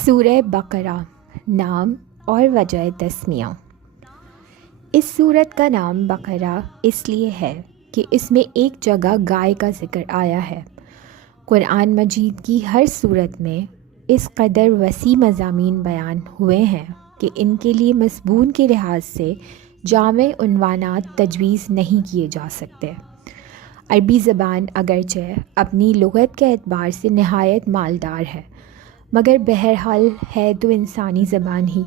سورہ بقرہ، نام اور وجہ تسمیہ۔ اس سورت کا نام بقرہ اس لیے ہے کہ اس میں ایک جگہ گائے کا ذکر آیا ہے۔ قرآن مجید کی ہر سورت میں اس قدر وسیع مضامین بیان ہوئے ہیں کہ ان کے لیے مضمون کے لحاظ سے جامع عنوانات تجویز نہیں کیے جا سکتے۔ عربی زبان اگرچہ اپنی لغت کے اعتبار سے نہایت مالدار ہے، مگر بہرحال ہے تو انسانی زبان ہی۔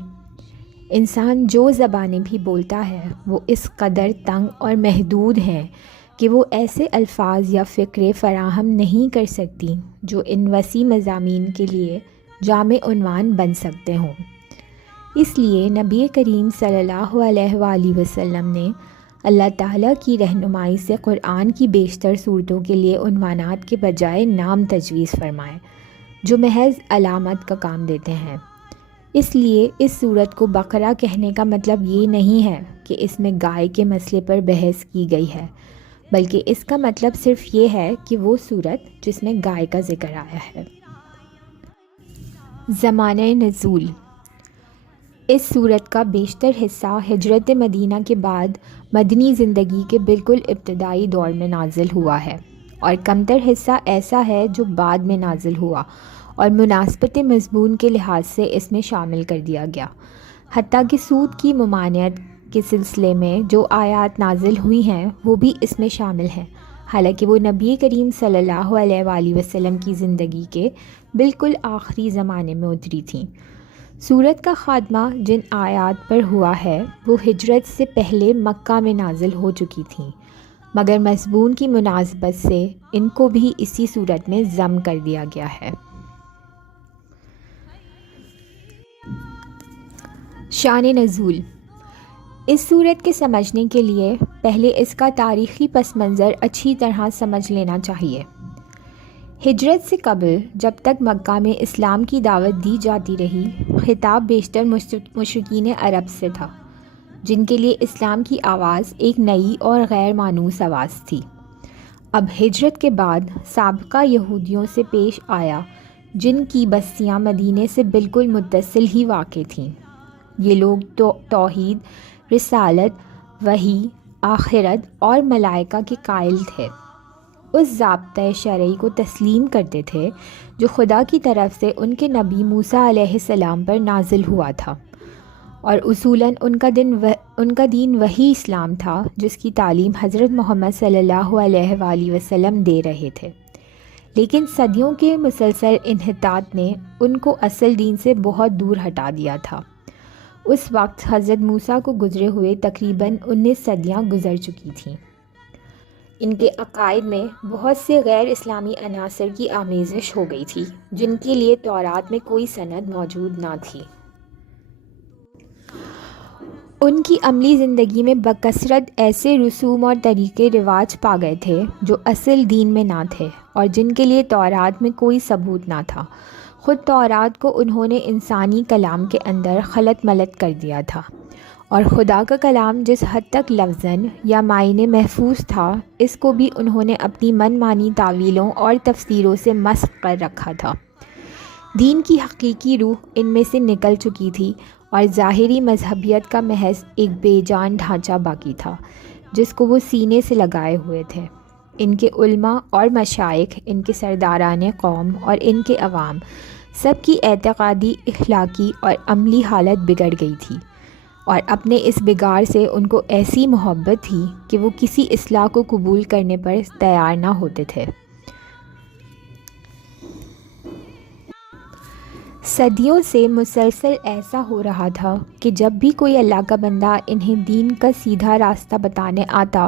انسان جو زبانیں بھی بولتا ہے وہ اس قدر تنگ اور محدود ہیں کہ وہ ایسے الفاظ یا فقرے فراہم نہیں کر سکتی جو ان وسیع مضامین کے لیے جامع عنوان بن سکتے ہوں۔ اس لیے نبی کریم صلی اللہ علیہ وآلہ وسلم نے اللہ تعالیٰ کی رہنمائی سے قرآن کی بیشتر صورتوں کے لیے عنوانات کے بجائے نام تجویز فرمائے، جو محض علامت کا کام دیتے ہیں۔ اس لیے اس سورت کو بقرہ کہنے کا مطلب یہ نہیں ہے کہ اس میں گائے کے مسئلے پر بحث کی گئی ہے، بلکہ اس کا مطلب صرف یہ ہے کہ وہ سورت جس میں گائے کا ذکر آیا ہے۔ زمانہ نزول۔ اس سورت کا بیشتر حصہ ہجرت مدینہ کے بعد مدنی زندگی کے بالکل ابتدائی دور میں نازل ہوا ہے، اور کمتر حصہ ایسا ہے جو بعد میں نازل ہوا اور مناسبت مضمون کے لحاظ سے اس میں شامل کر دیا گیا۔ حتیٰ کہ سود کی ممانعت کے سلسلے میں جو آیات نازل ہوئی ہیں وہ بھی اس میں شامل ہیں، حالانکہ وہ نبی کریم صلی اللہ علیہ وآلہ وسلم کی زندگی کے بالکل آخری زمانے میں اتری تھیں۔ سورت کا خاتمہ جن آیات پر ہوا ہے وہ ہجرت سے پہلے مکہ میں نازل ہو چکی تھیں، مگر مضمون کی مناسبت سے ان کو بھی اسی صورت میں ضم کر دیا گیا ہے۔ شان نزول۔ اس سورت کے سمجھنے کے لیے پہلے اس کا تاریخی پس منظر اچھی طرح سمجھ لینا چاہیے۔ ہجرت سے قبل جب تک مکہ میں اسلام کی دعوت دی جاتی رہی، خطاب بیشتر مشرکین عرب سے تھا، جن کے لیے اسلام کی آواز ایک نئی اور غیر مانوس آواز تھی۔ اب ہجرت کے بعد سابقہ یہودیوں سے پیش آیا، جن کی بستیاں مدینے سے بالکل متصل ہی واقع تھیں۔ یہ لوگ توحید، رسالت، وحی، آخرت اور ملائکہ کے قائل تھے۔ اس ضابطۂ شرعی کو تسلیم کرتے تھے جو خدا کی طرف سے ان کے نبی موسیٰ علیہ السلام پر نازل ہوا تھا، اور اصولاً ان کا دین وہی اسلام تھا جس کی تعلیم حضرت محمد صلی اللہ علیہ وآلہ وسلم دے رہے تھے۔ لیکن صدیوں کے مسلسل انحطاط نے ان کو اصل دین سے بہت دور ہٹا دیا تھا۔ اس وقت حضرت موسیٰ کو گزرے ہوئے تقریباً 19 صدیاں گزر چکی تھیں۔ ان کے عقائد میں بہت سے غیر اسلامی عناصر کی آمیزش ہو گئی تھی، جن کے لیے تورات میں کوئی سند موجود نہ تھی۔ ان کی عملی زندگی میں بکثرت ایسے رسوم اور طریقے رواج پا گئے تھے جو اصل دین میں نہ تھے اور جن کے لیے تورات میں کوئی ثبوت نہ تھا۔ خود تورات کو انہوں نے انسانی کلام کے اندر خلط ملط کر دیا تھا، اور خدا کا کلام جس حد تک لفظاً یا معنی محفوظ تھا، اس کو بھی انہوں نے اپنی من مانی تعویلوں اور تفسیروں سے مسخ کر رکھا تھا۔ دین کی حقیقی روح ان میں سے نکل چکی تھی، اور ظاہری مذہبیت کا محض ایک بے جان ڈھانچہ باقی تھا جس کو وہ سینے سے لگائے ہوئے تھے۔ ان کے علماء اور مشائخ، ان کے سرداران قوم اور ان کے عوام، سب کی اعتقادی، اخلاقی اور عملی حالت بگڑ گئی تھی، اور اپنے اس بگاڑ سے ان کو ایسی محبت تھی کہ وہ کسی اصلاح کو قبول کرنے پر تیار نہ ہوتے تھے۔ صدیوں سے مسلسل ایسا ہو رہا تھا کہ جب بھی کوئی اللہ کا بندہ انہیں دین کا سیدھا راستہ بتانے آتا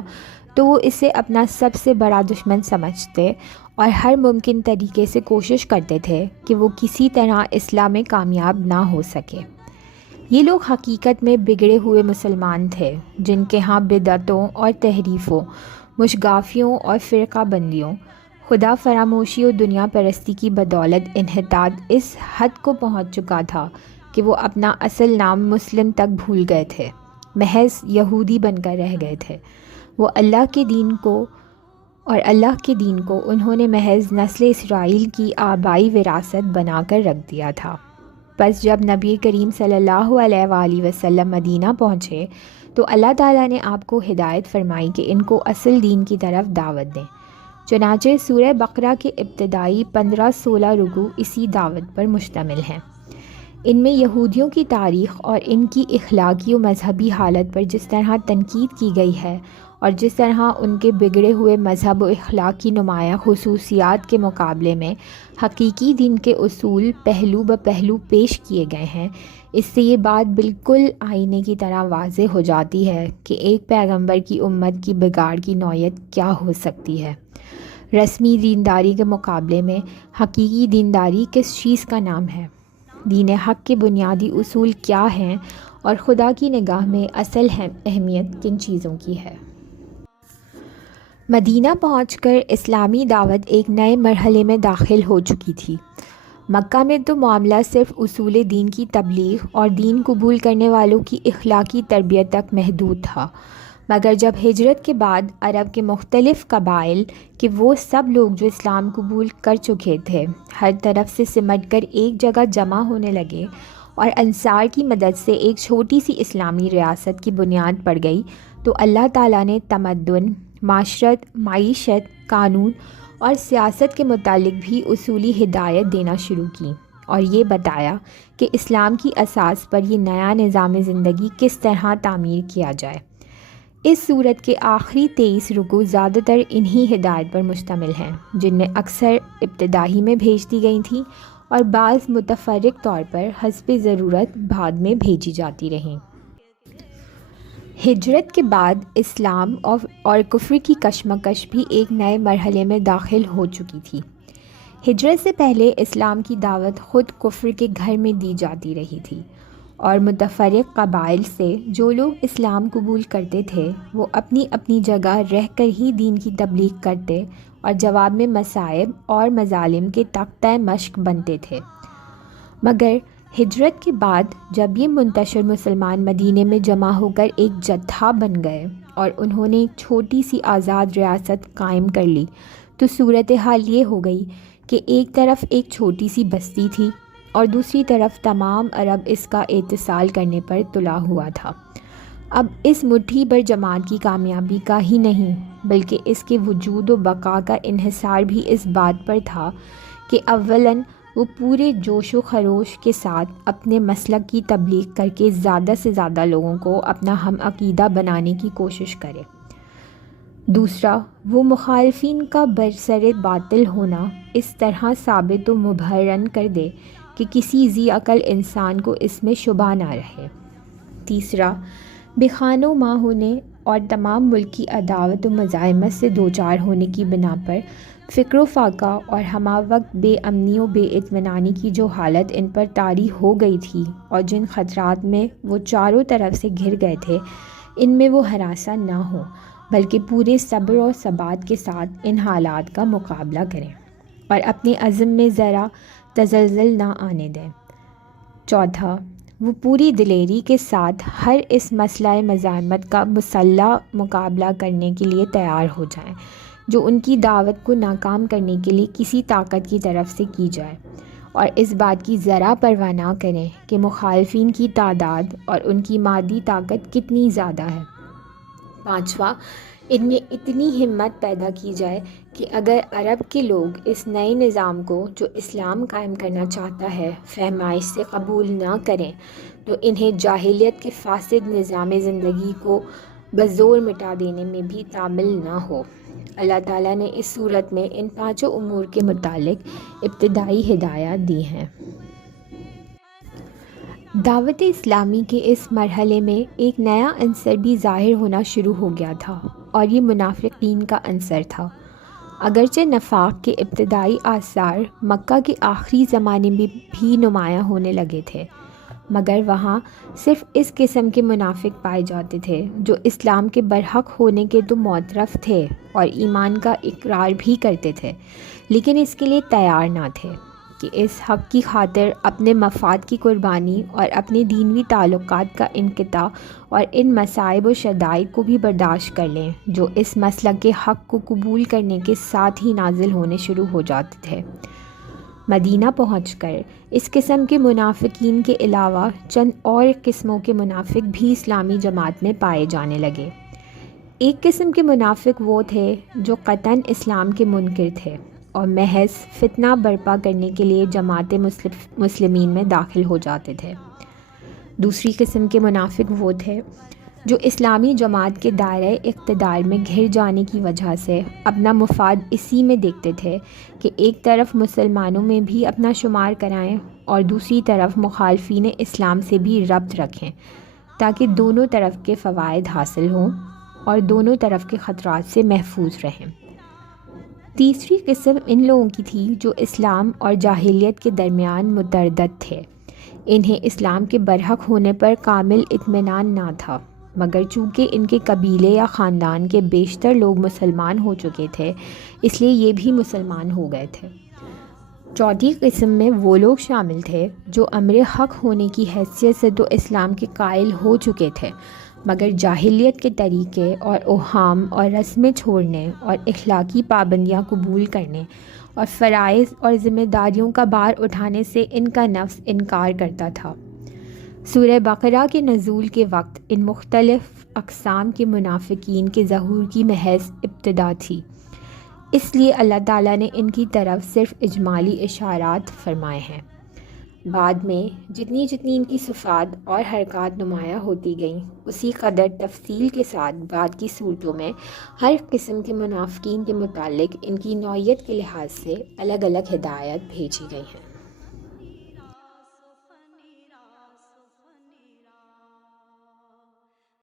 تو وہ اسے اپنا سب سے بڑا دشمن سمجھتے اور ہر ممکن طریقے سے کوشش کرتے تھے کہ وہ کسی طرح اصلاح میں کامیاب نہ ہو سکے۔ یہ لوگ حقیقت میں بگڑے ہوئے مسلمان تھے، جن کے ہاں بدعتوں اور تحریفوں، مشگافیوں اور فرقہ بندیوں، خدا فراموشی اور دنیا پرستی کی بدولت انحطاط اس حد کو پہنچ چکا تھا کہ وہ اپنا اصل نام مسلم تک بھول گئے تھے، محض یہودی بن کر رہ گئے تھے۔ وہ اللہ کے دین کو انہوں نے محض نسل اسرائیل کی آبائی وراثت بنا کر رکھ دیا تھا۔ بس جب نبی کریم صلی اللہ علیہ وآلہ وسلم مدینہ پہنچے تو اللہ تعالیٰ نے آپ کو ہدایت فرمائی کہ ان کو اصل دین کی طرف دعوت دیں۔ چنانچہ سورہ بقرہ کے ابتدائی 15-16 رکوع اسی دعوت پر مشتمل ہیں۔ ان میں یہودیوں کی تاریخ اور ان کی اخلاقی و مذہبی حالت پر جس طرح تنقید کی گئی ہے اور جس طرح ان کے بگڑے ہوئے مذہب و اخلاق کی نمایاں خصوصیات کے مقابلے میں حقیقی دین کے اصول پہلو بہ پہلو پیش کیے گئے ہیں، اس سے یہ بات بالکل آئینے کی طرح واضح ہو جاتی ہے کہ ایک پیغمبر کی امت کی بگاڑ کی نوعیت کیا ہو سکتی ہے۔ رسمی دینداری کے مقابلے میں حقیقی دینداری کس چیز کا نام ہے؟ دین حق کے بنیادی اصول کیا ہیں اور خدا کی نگاہ میں اصل اہمیت کن چیزوں کی ہے؟ مدینہ پہنچ کر اسلامی دعوت ایک نئے مرحلے میں داخل ہو چکی تھی۔ مکہ میں تو معاملہ صرف اصول دین کی تبلیغ اور دین قبول کرنے والوں کی اخلاقی تربیت تک محدود تھا، مگر جب ہجرت کے بعد عرب کے مختلف قبائل کہ وہ سب لوگ جو اسلام قبول کر چکے تھے ہر طرف سے سمٹ کر ایک جگہ جمع ہونے لگے اور انصار کی مدد سے ایک چھوٹی سی اسلامی ریاست کی بنیاد پڑ گئی، تو اللہ تعالیٰ نے تمدن، معاشرت، معیشت، قانون اور سیاست کے متعلق بھی اصولی ہدایت دینا شروع کی اور یہ بتایا کہ اسلام کی اساس پر یہ نیا نظام زندگی کس طرح تعمیر کیا جائے۔ اس صورت کے آخری 23 رکوع زیادہ تر انہی ہدایت پر مشتمل ہیں، جن میں اکثر ابتدائی میں بھیج دی گئی تھیں اور بعض متفرق طور پر حسب ضرورت بعد میں بھیجی جاتی رہیں۔ ہجرت کے بعد اسلام اور کفر کی کشمکش بھی ایک نئے مرحلے میں داخل ہو چکی تھی۔ ہجرت سے پہلے اسلام کی دعوت خود کفر کے گھر میں دی جاتی رہی تھی اور متفرق قبائل سے جو لوگ اسلام قبول کرتے تھے وہ اپنی اپنی جگہ رہ کر ہی دین کی تبلیغ کرتے اور جواب میں مصائب اور مظالم کے تختہ مشق بنتے تھے۔ مگر ہجرت کے بعد جب یہ منتشر مسلمان مدینے میں جمع ہو کر ایک جتھا بن گئے اور انہوں نے ایک چھوٹی سی آزاد ریاست قائم کر لی، تو صورتحال یہ ہو گئی کہ ایک طرف ایک چھوٹی سی بستی تھی اور دوسری طرف تمام عرب اس کا اتصال کرنے پر تلا ہوا تھا۔ اب اس مٹھی بھر جماعت کی کامیابی کا ہی نہیں بلکہ اس کے وجود و بقا کا انحصار بھی اس بات پر تھا کہ اولاً وہ پورے جوش و خروش کے ساتھ اپنے مسلک کی تبلیغ کر کے زیادہ سے زیادہ لوگوں کو اپنا ہم عقیدہ بنانے کی کوشش کرے، دوسرا وہ مخالفین کا برسر باطل ہونا اس طرح ثابت و مبرہن کر دے کہ کسی ذی عقل انسان کو اس میں شبہ نہ رہے، تیسرا بے خان و ماں ہونے اور تمام ملکی عداوت و مزاحمت سے دوچار ہونے کی بنا پر فکر و فاقہ اور ہمہ وقت بے امنی و بے اطمینانی کی جو حالت ان پر طاری ہو گئی تھی اور جن خطرات میں وہ چاروں طرف سے گھر گئے تھے، ان میں وہ ہراساں نہ ہوں بلکہ پورے صبر و ثبات کے ساتھ ان حالات کا مقابلہ کریں اور اپنے عزم میں ذرا تزلزل نہ آنے دیں، چوتھا وہ پوری دلیری کے ساتھ ہر اس مسئلہ مزاحمت کا مسلح مقابلہ کرنے کے لیے تیار ہو جائیں جو ان کی دعوت کو ناکام کرنے کے لیے کسی طاقت کی طرف سے کی جائے، اور اس بات کی ذرا پرواہ نہ کریں کہ مخالفین کی تعداد اور ان کی مادی طاقت کتنی زیادہ ہے، پانچواں ان میں اتنی ہمت پیدا کی جائے کہ اگر عرب کے لوگ اس نئے نظام کو جو اسلام قائم کرنا چاہتا ہے فہمائش سے قبول نہ کریں تو انہیں جاہلیت کے فاسد نظام زندگی کو بزور مٹا دینے میں بھی تامل نہ ہو۔ اللہ تعالیٰ نے اس صورت میں ان پانچوں امور کے متعلق ابتدائی ہدایات دی ہیں۔ دعوت اسلامی کے اس مرحلے میں ایک نیا عنصر بھی ظاہر ہونا شروع ہو گیا تھا اور یہ منافقین کا عنصر تھا۔ اگرچہ نفاق کے ابتدائی آثار مکہ کے آخری زمانے میں بھی نمایاں ہونے لگے تھے، مگر وہاں صرف اس قسم کے منافق پائے جاتے تھے جو اسلام کے برحق ہونے کے تو معترف تھے اور ایمان کا اقرار بھی کرتے تھے، لیکن اس کے لیے تیار نہ تھے کہ اس حق کی خاطر اپنے مفاد کی قربانی اور اپنے دینوی تعلقات کا انقطاع اور ان مصائب و شدائد کو بھی برداشت کر لیں جو اس مسلک کے حق کو قبول کرنے کے ساتھ ہی نازل ہونے شروع ہو جاتے تھے۔ مدینہ پہنچ کر اس قسم کے منافقین کے علاوہ چند اور قسموں کے منافق بھی اسلامی جماعت میں پائے جانے لگے۔ ایک قسم کے منافق وہ تھے جو قطعاً اسلام کے منکر تھے اور محض فتنہ برپا کرنے کے لیے جماعت مسلمین میں داخل ہو جاتے تھے۔ دوسری قسم کے منافق وہ تھے جو اسلامی جماعت کے دائرۂ اقتدار میں گھر جانے کی وجہ سے اپنا مفاد اسی میں دیکھتے تھے کہ ایک طرف مسلمانوں میں بھی اپنا شمار کرائیں اور دوسری طرف مخالفین اسلام سے بھی ربط رکھیں تاکہ دونوں طرف کے فوائد حاصل ہوں اور دونوں طرف کے خطرات سے محفوظ رہیں۔ تیسری قسم ان لوگوں کی تھی جو اسلام اور جاہلیت کے درمیان متردد تھے۔ انہیں اسلام کے برحق ہونے پر کامل اطمینان نہ تھا، مگر چونکہ ان کے قبیلے یا خاندان کے بیشتر لوگ مسلمان ہو چکے تھے اس لیے یہ بھی مسلمان ہو گئے تھے۔ چوتھی قسم میں وہ لوگ شامل تھے جو امر حق ہونے کی حیثیت سے تو اسلام کے قائل ہو چکے تھے، مگر جاہلیت کے طریقے اور اوہام اور رسمیں چھوڑنے اور اخلاقی پابندیاں قبول کرنے اور فرائض اور ذمہ داریوں کا بار اٹھانے سے ان کا نفس انکار کرتا تھا۔ سورہ بقرہ کے نزول کے وقت ان مختلف اقسام کے منافقین کے ظہور کی محض ابتدا تھی، اس لیے اللہ تعالیٰ نے ان کی طرف صرف اجمالی اشارات فرمائے ہیں۔ بعد میں جتنی ان کی صفات اور حرکات نمایاں ہوتی گئیں اسی قدر تفصیل کے ساتھ بعد کی صورتوں میں ہر قسم کے منافقین کے متعلق ان کی نوعیت کے لحاظ سے الگ الگ ہدایات بھیجی گئی ہیں۔